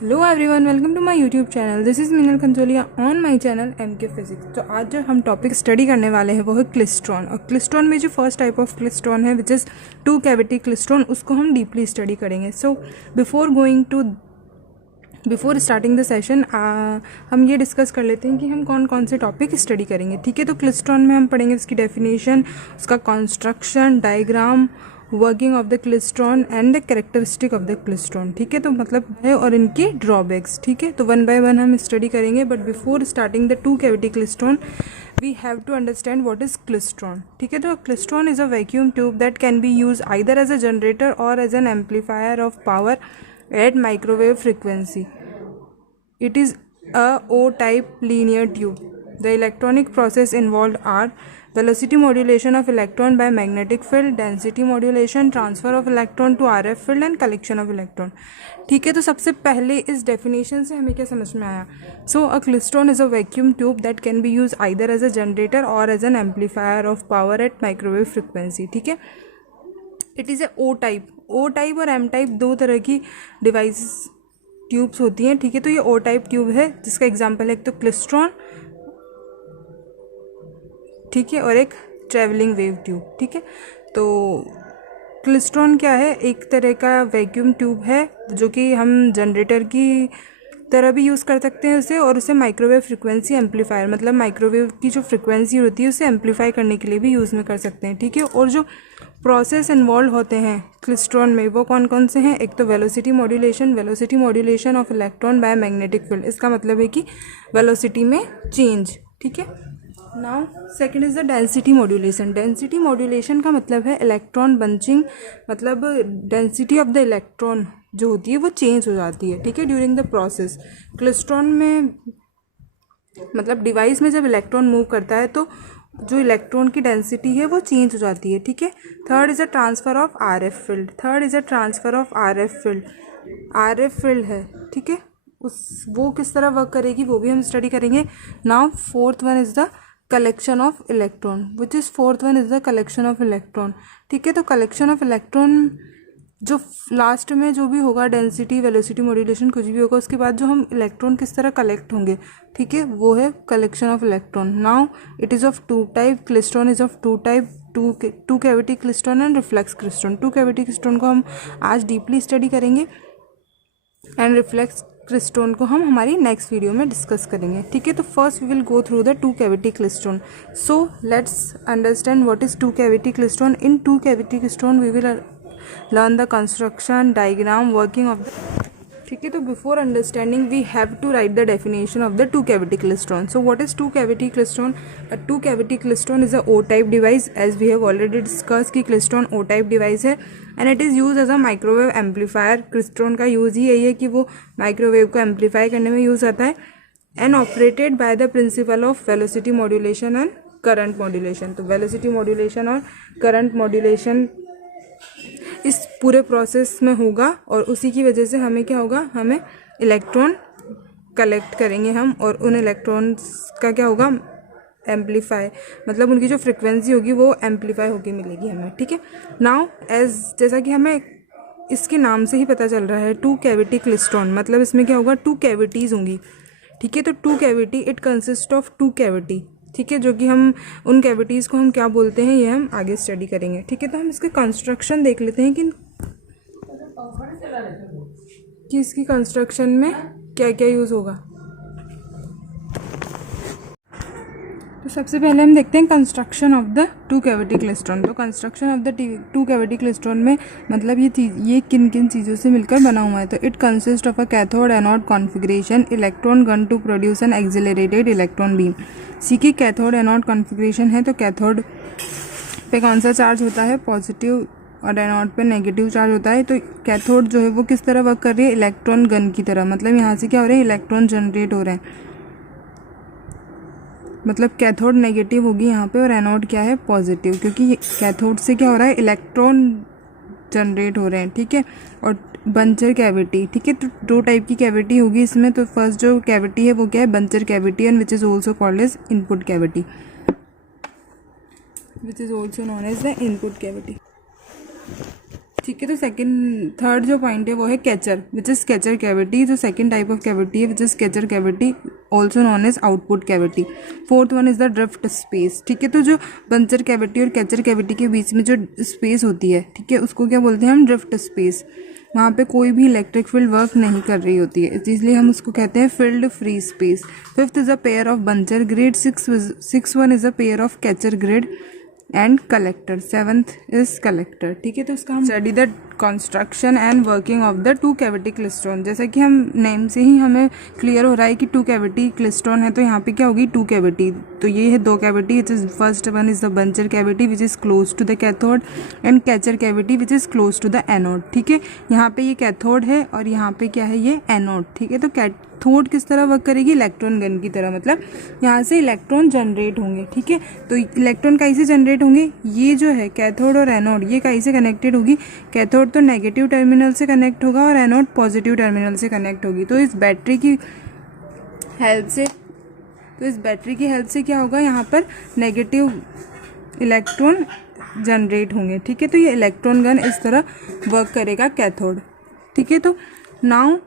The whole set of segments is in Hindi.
Hello everyone, welcome to my YouTube channel. This is Meenal Kansolia on my channel MK physics. तो आज जो हम टॉपिक स्टडी करने वाले हैं वो है क्लिस्ट्रॉन। और क्लिस्ट्रॉन में जो फर्स्ट टाइप ऑफ क्लिस्ट्रॉन है which is to cavity klystron, उसको हम डीपली स्टडी करेंगे। So before starting the session हम ये डिस्कस कर लेते हैं कि हम कौन कौन से टॉपिक स्टडी करेंगे। ठीक है, तो क्लिस्ट्रॉन में हम पढ़ेंगे उसकी डेफिनेशन, उसका construction, diagram, working of the klystron and the characteristic of the klystron. ठीक है, तो मतलब है और इनके ड्रॉबैक्स। ठीक है, तो वन बाय वन हम स्टडी करेंगे। But before starting the two cavity klystron we have to understand what is klystron. ठीक है, तो klystron is a vacuum tube that can be use either as a generator or as an amplifier of power at microwave frequency. It is a O-type linear tube. The electronic process involved are velocity modulation of electron by magnetic field, density modulation, transfer of electron to RF field and collection of electron. ठीक है, तो सबसे पहले इस डेफिनेशन से हमें क्या समझ में आया। So a klystron is a vacuum tube that can be use either as a generator or as an amplifier of power at microwave frequency. ठीक है, it is a O type और एम टाइप दो तरह की डिवाइस ट्यूब्स होती हैं। ठीक है, तो ये ओ टाइप ट्यूब है जिसका एग्जांपल है एक तो क्लिस्ट्रॉन, ठीक है, और एक ट्रैवलिंग वेव ट्यूब। ठीक है, तो क्लिस्ट्रॉन क्या है, एक तरह का वैक्यूम ट्यूब है जो कि हम जनरेटर की तरह भी यूज़ कर सकते हैं उसे, और उसे माइक्रोवेव फ्रिक्वेंसी एम्पलीफायर, मतलब माइक्रोवेव की जो फ्रिक्वेंसी होती है उसे एम्पलीफाई करने के लिए भी यूज़ में कर सकते हैं। ठीक है, और जो प्रोसेस इन्वॉल्व होते हैं क्लिस्ट्रॉन में वो कौन कौन से हैं, एक तो velocity modulation of electron by magnetic field. इसका मतलब है कि वेलोसिटी में चेंज। ठीक है, now second is the density modulation का मतलब है इलेक्ट्रॉन बंचिंग, मतलब डेंसिटी ऑफ द इलेक्ट्रॉन जो होती है वो चेंज हो जाती है। ठीक है, ड्यूरिंग द प्रोसेस। क्लिस्ट्रॉन में मतलब डिवाइस में जब इलेक्ट्रॉन मूव करता है तो जो इलेक्ट्रॉन की डेंसिटी है वो चेंज हो जाती है। ठीक है, third is a transfer of RF field है। ठीक है, वो किस तरह वर्क करेगी वो भी हम स्टडी करेंगे। Now fourth one is the collection of electron. ठीक है, तो कलेक्शन ऑफ इलेक्ट्रॉन जो लास्ट में जो भी होगा, डेंसिटी, वेलोसिटी मॉड्यूलेशन कुछ भी होगा, उसके बाद जो हम इलेक्ट्रॉन किस तरह कलेक्ट होंगे, ठीक है, वो है collection of electron. Now it is of two type, klystron is of two type, two cavity klystron and reflex klystron. Two cavity klystron को हम आज डीपली स्टडी करेंगे एंड रिफ्लेक्स क्लिस्ट्रॉन को हम हमारी नेक्स्ट वीडियो में डिस्कस करेंगे। ठीक है, तो first we will go through the two cavity klystron. So let's understand what is two cavity klystron. In two cavity klystron we will learn the construction, diagram, working of the. ठीक है, तो before understanding we have to write the definition of the two cavity klystron. So what is two cavity klystron? A two cavity klystron is a O type device, as we have already discussed कि klystron O type device है and it is used as a microwave amplifier. klystron का यूज़ ही यही है कि वो माइक्रोवेव को एम्पलीफाई करने में यूज़ आता है and operated by the principle of velocity modulation and current modulation. तो velocity modulation और current modulation इस पूरे प्रोसेस में होगा और उसी की वजह से हमें क्या होगा, हमें इलेक्ट्रॉन कलेक्ट करेंगे हम, और उन इलेक्ट्रॉन्स का क्या होगा, एम्पलीफाई, मतलब उनकी जो फ्रिक्वेंसी होगी वो एम्पलीफाई होके मिलेगी हमें। ठीक है, नाउ जैसा कि हमें इसके नाम से ही पता चल रहा है टू कैविटी क्लिस्ट्रॉन, मतलब इसमें क्या होगा, टू कैविटीज़ होंगी। ठीक है, तो two cavity it consist of two cavity. ठीक है, जो कि हम उन कैविटीज़ को हम क्या बोलते हैं ये हम आगे स्टडी करेंगे। ठीक है, तो हम इसके कंस्ट्रक्शन देख लेते हैं कि इसकी कंस्ट्रक्शन में क्या क्या यूज़ होगा। तो सबसे पहले हम देखते हैं construction of the two cavity klystron. तो construction of the two cavity klystron में मतलब ये किन किन चीज़ों से मिलकर बना हुआ है। तो it consist of a cathode anode configuration, electron gun to produce an accelerated electron beam. See की कैथोड एनोड कॉन्फिगरेशन है, तो कैथोड पे कौन सा चार्ज होता है, पॉजिटिव, और एनोड पे नेगेटिव चार्ज होता है। तो कैथोड जो है वो किस तरह वर्क कर रही है, इलेक्ट्रॉन गन की तरह, मतलब यहाँ से क्या हो रहा है, इलेक्ट्रॉन जनरेट हो रहे हैं, मतलब कैथोड नेगेटिव होगी यहाँ पे और एनोड क्या है, पॉजिटिव, क्योंकि कैथोड से क्या हो रहा है, इलेक्ट्रॉन जनरेट हो रहे हैं। ठीक है, और बंचर कैविटी। ठीक है, तो दो टाइप की कैविटी होगी इसमें। तो फर्स्ट जो कैविटी है वो क्या है, buncher cavity, and which is also called as input cavity, which is also known as the input cavity. ठीक है। तो थर्ड जो पॉइंट है वो है catcher, which is catcher cavity. जो सेकंड टाइप ऑफ कैविटी है which is catcher cavity, also known as output cavity. Fourth one is the drift space. ठीक है। तो जो बंचर कैविटी और कैचर कैविटी के बीच में जो स्पेस होती है, ठीक है, उसको क्या बोलते हैं हम, ड्रिफ्ट स्पेस। वहाँ पे कोई भी इलेक्ट्रिक फील्ड वर्क नहीं कर रही होती है, इसलिए हम उसको कहते हैं field free space. Fifth is a pair of buncher grid. Six one is a pair of catcher grid and collector. Seventh is collector. ठीक है। तो उसका हम study the construction and working of the two cavity klystron. जैसा कि हम नेम से ही हमें क्लियर हो रहा है कि टू कैविटी क्लिस्ट्रॉन है, तो यहाँ पे क्या होगी, टू कैविटी। तो ये है दो cavity, which is first one is the buncher cavity which is close to the cathode and catcher cavity which is close to the anode. ठीक है। यहाँ पे ये कैथोड है और यहाँ पे क्या है, ये एनोड। ठीक है। तो कैथोड किस तरह वर्क करेगी, इलेक्ट्रॉन गन की तरह, मतलब यहाँ से इलेक्ट्रॉन जनरेट होंगे। ठीक है। तो इलेक्ट्रॉन कैसे जनरेट होंगे, ये जो है कैथोड और एनोड, ये कैसे कनेक्टेड होगी, कैथोड तो नेगेटिव टर्मिनल से कनेक्ट होगा और एनोड पॉजिटिव टर्मिनल से कनेक्ट होगी। तो इस बैटरी की हेल्प से क्या होगा, यहाँ पर नेगेटिव इलेक्ट्रॉन जनरेट होंगे। ठीक है। तो ये इलेक्ट्रॉन गन इस तरह वर्क करेगा कैथोड। ठीक है। तो नाउ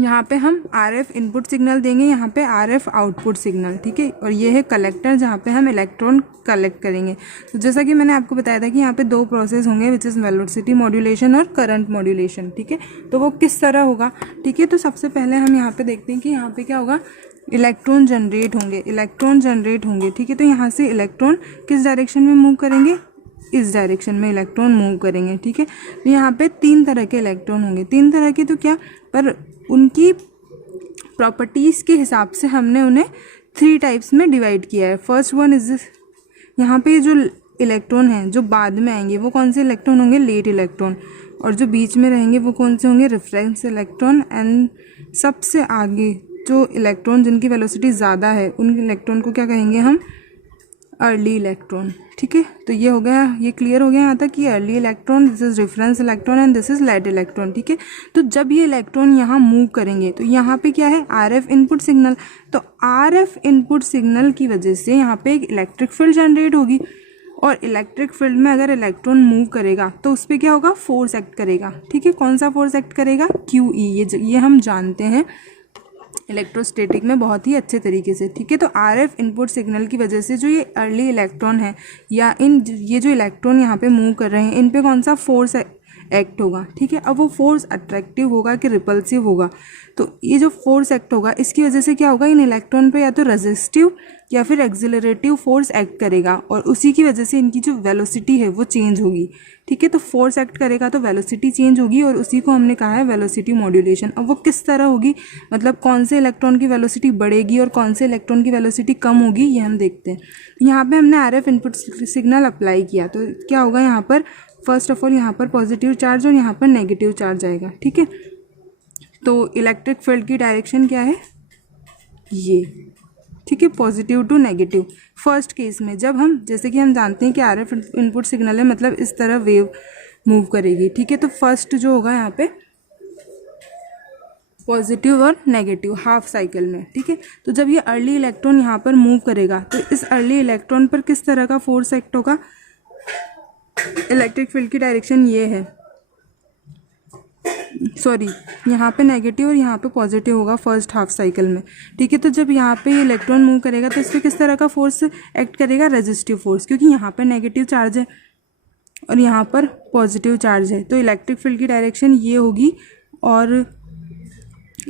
यहाँ पे हम RF इनपुट सिग्नल देंगे, यहाँ पे RF आउटपुट सिग्नल। ठीक है। और ये है कलेक्टर, जहाँ पे हम इलेक्ट्रॉन कलेक्ट करेंगे। तो जैसा कि मैंने आपको बताया था कि यहाँ पे दो प्रोसेस होंगे, विच इज़ वेलोसिटी मॉड्यूलेशन और करंट मॉड्यूलेशन। ठीक है। तो वो किस तरह होगा, ठीक है। तो सबसे पहले हम यहाँ पे देखते हैं कि यहाँ पे क्या होगा, इलेक्ट्रॉन जनरेट होंगे। ठीक है। तो यहाँ से इलेक्ट्रॉन किस डायरेक्शन में मूव करेंगे, इस डायरेक्शन में इलेक्ट्रॉन मूव करेंगे। ठीक है। तो यहाँ पे तीन तरह के इलेक्ट्रॉन होंगे, तीन तरह के, तो क्या, पर उनकी प्रॉपर्टीज़ के हिसाब से हमने उन्हें 3 टाइप्स में डिवाइड किया है। फर्स्ट वन इज दिस, यहाँ पे जो इलेक्ट्रॉन हैं जो बाद में आएंगे वो कौन से इलेक्ट्रॉन होंगे, लेट इलेक्ट्रॉन। और जो बीच में रहेंगे वो कौन से होंगे, रेफरेंस इलेक्ट्रॉन। एंड सबसे आगे जो इलेक्ट्रॉन जिनकी वेलोसिटी ज़्यादा है, उन इलेक्ट्रॉन को क्या कहेंगे हम, अर्ली इलेक्ट्रॉन। ठीक है। तो ये हो गया, ये क्लियर हो गया यहाँ तक कि early electron, this is reference electron and this is late electron. ठीक है। तो जब ये इलेक्ट्रॉन यहाँ मूव करेंगे तो यहाँ पे क्या है, RF इनपुट सिग्नल। तो RF इनपुट सिग्नल की वजह से यहाँ पे एक इलेक्ट्रिक फील्ड जनरेट होगी, और इलेक्ट्रिक फील्ड में अगर इलेक्ट्रॉन मूव करेगा तो उस पर क्या होगा, फोर्स एक्ट करेगा। ठीक है। कौन सा फोर्स एक्ट करेगा, QE। ये हम जानते हैं इलेक्ट्रोस्टैटिक में बहुत ही अच्छे तरीके से। ठीक है। तो RF इनपुट सिग्नल की वजह से जो ये अर्ली इलेक्ट्रॉन है, या ये जो इलेक्ट्रॉन यहाँ पे मूव कर रहे हैं, इन पे कौन सा फोर्स एक्ट होगा। ठीक है। अब वो फोर्स अट्रैक्टिव होगा कि रिपल्सिव होगा, तो ये जो फोर्स एक्ट होगा इसकी वजह से क्या होगा, इन इलेक्ट्रॉन पे या तो रेजिस्टिव या फिर एक्सिलरेटिव फोर्स एक्ट करेगा, और उसी की वजह से इनकी जो वेलोसिटी है वो चेंज होगी। ठीक है। तो फोर्स एक्ट करेगा तो वेलोसिटी चेंज होगी, और उसी को हमने कहा है वेलोसिटी मॉड्यूलेशन। अब वो किस तरह होगी, मतलब कौन से इलेक्ट्रॉन की वेलोसिटी बढ़ेगी और कौन से इलेक्ट्रॉन की वेलोसिटी कम होगी, ये हम देखते हैं। यहाँ पे हमने RF इनपुट सिग्नल अप्लाई किया, तो क्या होगा, यहाँ पर फर्स्ट ऑफ ऑल यहाँ पर पॉजिटिव चार्ज और यहाँ पर नेगेटिव चार्ज आएगा। ठीक है। तो इलेक्ट्रिक फील्ड की डायरेक्शन क्या है, ये। ठीक है। Positive to negative first case में, जब हम, जैसे कि हम जानते हैं कि RF इनपुट सिग्नल है, मतलब इस तरह वेव मूव करेगी। ठीक है। तो फर्स्ट जो होगा यहाँ पे पॉजिटिव और नेगेटिव हाफ साइकिल में। ठीक है। तो जब ये अर्ली इलेक्ट्रॉन यहाँ पर मूव करेगा तो इस अर्ली इलेक्ट्रॉन पर किस तरह का फोर्स एक्ट होगा, इलेक्ट्रिक फील्ड की डायरेक्शन ये है, सॉरी, यहाँ पे नेगेटिव और यहाँ पे पॉजिटिव होगा फर्स्ट हाफ साइकिल में। ठीक है। तो जब यहाँ पे इलेक्ट्रॉन मूव करेगा तो इस पर किस तरह का फोर्स एक्ट करेगा, रेजिस्टिव फोर्स, क्योंकि यहाँ पर नेगेटिव चार्ज है और यहाँ पर पॉजिटिव चार्ज है। तो इलेक्ट्रिक फील्ड की डायरेक्शन ये होगी, और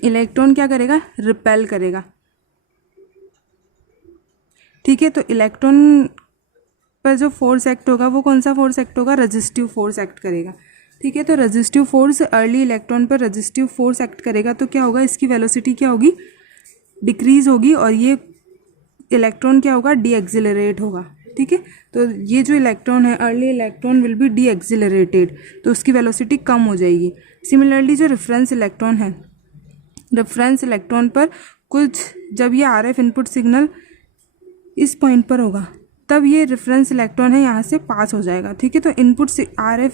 इलेक्ट्रॉन क्या करेगा, रिपेल करेगा। ठीक है। तो इलेक्ट्रॉन पर जो फोर्स एक्ट होगा वो कौन सा फोर्स एक्ट होगा, रेजिस्टिव फोर्स एक्ट करेगा। ठीक है। तो रेजिस्टिव फोर्स अर्ली इलेक्ट्रॉन पर रेजिस्टिव फोर्स एक्ट करेगा, तो क्या होगा, इसकी वेलोसिटी क्या होगी, डिक्रीज होगी, और ये इलेक्ट्रॉन क्या होगा, डी एक्सिलरेट होगा। ठीक है। तो ये जो इलेक्ट्रॉन है, early electron will be D accelerated, तो उसकी वेलोसिटी कम हो जाएगी। सिमिलरली जो रेफरेंस इलेक्ट्रॉन है, रेफरेंस इलेक्ट्रॉन पर कुछ, जब ये RF इनपुट सिग्नल इस पॉइंट पर होगा तब ये रेफरेंस इलेक्ट्रॉन है यहाँ से पास हो जाएगा। ठीक है। तो इनपुट से RF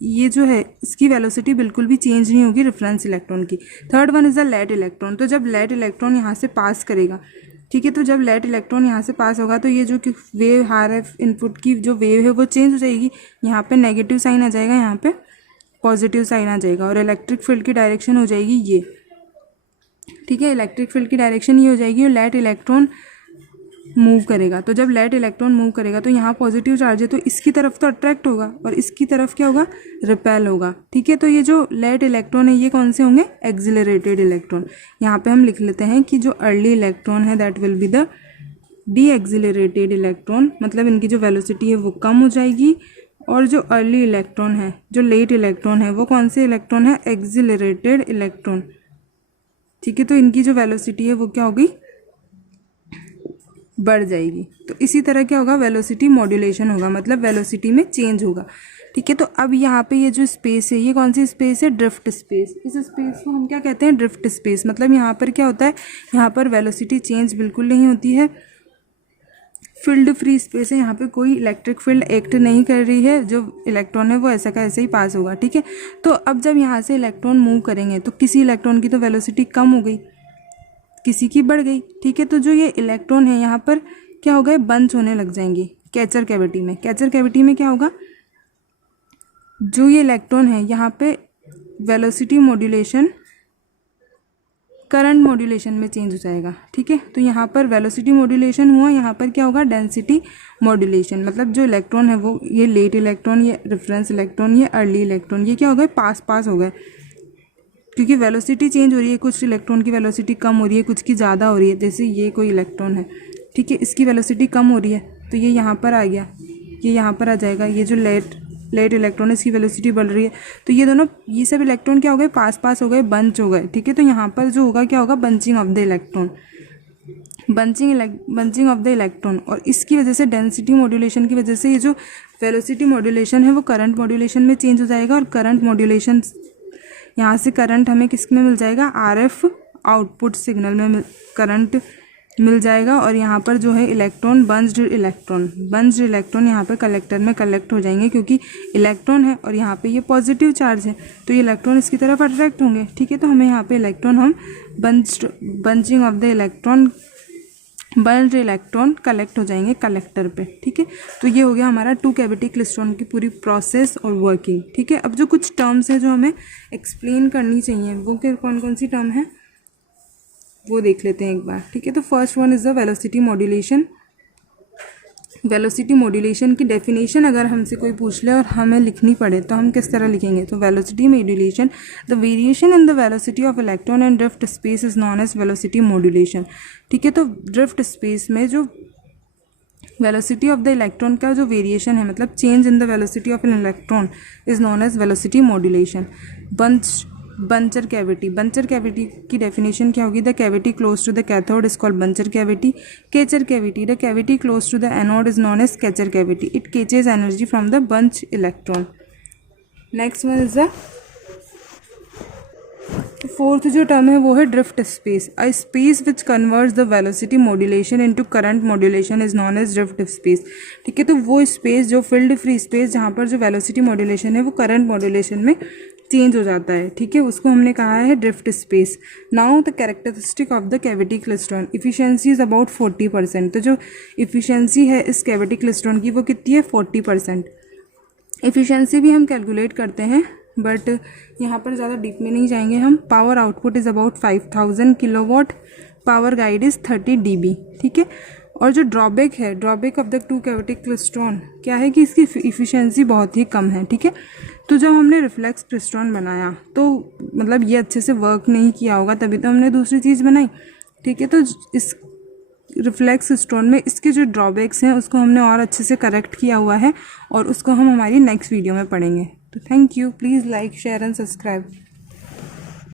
ये जो है इसकी वेलोसिटी बिल्कुल भी चेंज नहीं होगी रेफरेंस इलेक्ट्रॉन की। Third one is the late electron. तो जब लेट इलेक्ट्रॉन यहाँ से पास करेगा ठीक है। तो जब लेट इलेक्ट्रॉन यहाँ से पास होगा तो ये जो कि वेव RF इनपुट की जो वेव है वो चेंज हो जाएगी, यहाँ पे नेगेटिव साइन आ जाएगा, यहाँ पे पॉजिटिव साइन आ जाएगा, और इलेक्ट्रिक फील्ड की डायरेक्शन हो जाएगी ये, ठीक है। इलेक्ट्रिक फील्ड की डायरेक्शन ये हो जाएगी और लेट इलेक्ट्रॉन मूव करेगा। तो जब लेट इलेक्ट्रॉन मूव करेगा तो यहाँ पॉजिटिव चार्ज है तो इसकी तरफ तो अट्रैक्ट होगा और इसकी तरफ क्या होगा, रिपेल होगा, ठीक है। तो ये जो लेट इलेक्ट्रॉन है ये कौन से होंगे, एक्सिलरेटेड इलेक्ट्रॉन। यहाँ पे हम लिख लेते हैं कि जो अर्ली इलेक्ट्रॉन है that will be the D accelerated electron, मतलब इनकी जो वेलोसिटी है वो कम हो जाएगी, और जो अर्ली इलेक्ट्रॉन है, जो लेट इलेक्ट्रॉन है, वो कौन से इलेक्ट्रॉन है, एक्सिलरेटेड इलेक्ट्रॉन, ठीक है। तो इनकी जो वेलोसिटी है वो क्या होगी, बढ़ जाएगी। तो इसी तरह क्या होगा, वेलोसिटी मॉड्यूलेशन होगा, मतलब वेलोसिटी में चेंज होगा, ठीक है। तो अब यहाँ पे ये जो स्पेस है ये कौन सी स्पेस है, ड्रिफ्ट स्पेस। इस स्पेस को हम क्या कहते हैं, ड्रिफ्ट स्पेस। मतलब यहाँ पर क्या होता है, यहाँ पर वेलोसिटी चेंज बिल्कुल नहीं होती है, फील्ड फ्री स्पेस है, यहाँ पे कोई इलेक्ट्रिक फील्ड एक्ट नहीं कर रही है, जो इलेक्ट्रॉन है वो ऐसा का ऐसे ही पास होगा, ठीक है। तो अब जब यहाँ से इलेक्ट्रॉन मूव करेंगे तो किसी इलेक्ट्रॉन की तो वेलोसिटी कम हो गई, किसी की बढ़ गई, ठीक है। तो जो ये इलेक्ट्रॉन है यहाँ पर क्या हो गए, बंच होने लग जाएंगे कैचर कैविटी में। कैचर कैविटी में क्या होगा, जो ये इलेक्ट्रॉन है यहाँ पे वेलोसिटी मॉड्यूलेशन करंट मॉड्यूलेशन में चेंज हो जाएगा, ठीक है। तो यहाँ पर वेलोसिटी मॉड्यूलेशन हुआ, यहाँ पर क्या होगा, डेंसिटी मॉड्यूलेशन। मतलब जो इलेक्ट्रॉन है वो ये लेट इलेक्ट्रॉन, ये रेफरेंस इलेक्ट्रॉन, ये अर्ली इलेक्ट्रॉन, ये क्या हो गए, पास पास हो गए, क्योंकि वेलोसिटी चेंज हो रही है। कुछ इलेक्ट्रॉन की वेलोसिटी कम हो रही है, कुछ की ज़्यादा हो रही है। जैसे ये कोई इलेक्ट्रॉन है, ठीक है, इसकी वेलोसिटी कम हो रही है तो ये यहाँ पर आ गया, ये यहाँ पर आ जाएगा। ये जो लेट इलेक्ट्रॉन है इसकी वेलोसिटी बढ़ रही है, तो ये दोनों, ये सब इलेक्ट्रॉन क्या हो गए, पास पास हो गए, बंच हो गए, ठीक है। तो यहाँ पर जो होगा क्या होगा, bunching of the electron, bunching of the electron. और इसकी वजह से डेंसिटी मॉड्यूलेशन की वजह से ये जो वेलोसिटी मॉड्यूलेशन है वो करंट मॉड्यूलेशन में चेंज हो जाएगा, और करंट मॉड्यूलेशन, यहाँ से करंट हमें किस में मिल जाएगा, RF आउटपुट सिग्नल में करंट मिल जाएगा। और यहाँ पर जो है इलेक्ट्रॉन, बंच्ड इलेक्ट्रॉन यहाँ पर कलेक्टर में कलेक्ट हो जाएंगे, क्योंकि इलेक्ट्रॉन है और यहाँ पे ये पॉजिटिव चार्ज है तो ये इलेक्ट्रॉन इसकी तरफ अट्रैक्ट होंगे, ठीक है। तो हमें यहाँ पे इलेक्ट्रॉन, हम bunching of the electron, bunched electron collect हो जाएंगे कलेक्टर पे, ठीक है। तो ये हो गया हमारा टू कैविटी क्लिस्ट्रॉन की पूरी प्रोसेस और वर्किंग, ठीक है। अब जो कुछ टर्म्स है जो हमें एक्सप्लेन करनी चाहिए वो कौन कौन सी टर्म है वो देख लेते हैं एक बार, ठीक है। तो first one is the velocity modulation. Velocity modulation की डेफिनेशन अगर हमसे कोई पूछ ले और हमें लिखनी पड़े तो हम किस तरह लिखेंगे, तो velocity modulation, the variation in the velocity of electron and drift space is known as velocity modulation, ठीक है। तो ड्रिफ्ट स्पेस में जो वेलोसिटी ऑफ द इलेक्ट्रॉन का जो वेरिएशन है, मतलब change in the velocity of an electron is known as velocity modulation. Buncher cavity की डेफिनेशन क्या होगी, the cavity close to the cathode is called buncher cavity. Catcher cavity, the cavity close to the anode is known as catcher cavity, it catches energy from the bunch electron. Next one is the fourth जो टर्म है वो है drift space. A space which converts the velocity modulation into current modulation is known as drift space, ठीक है। तो वो स्पेस जो फील्ड फ्री स्पेस जहाँ पर जो वेलोसिटी मॉड्यूलेशन है वो करंट मॉड्यूलेशन में चेंज हो जाता है, ठीक है, उसको हमने कहा है drift space. Now the characteristic of the cavity klystron, efficiency is about 40%। तो जो इफिशियंसी है इस कैविटी क्लिस्ट्रॉन की वो कितनी है, 40%। इफिशियंसी भी हम कैलकुलेट करते हैं बट यहाँ पर ज़्यादा डीप में नहीं जाएंगे हम। Power output is about 5000 kilowatt, power guide is 30 dB, ठीक है। और जो ड्रॉबैक है, drawback of the two cavity klystron क्या है कि इसकी इफिशियंसी बहुत ही कम है, ठीक है। तो जब हमने रिफ्लेक्स क्लिस्ट्रॉन बनाया तो मतलब ये अच्छे से वर्क नहीं किया होगा, तभी तो हमने दूसरी चीज़ बनाई, ठीक है। तो इस रिफ्लेक्स क्लिस्ट्रॉन में इसके जो ड्रॉबैक्स हैं उसको हमने और अच्छे से करेक्ट किया हुआ है और उसको हम हमारी नेक्स्ट वीडियो में पढ़ेंगे। तो thank you, please like share and subscribe.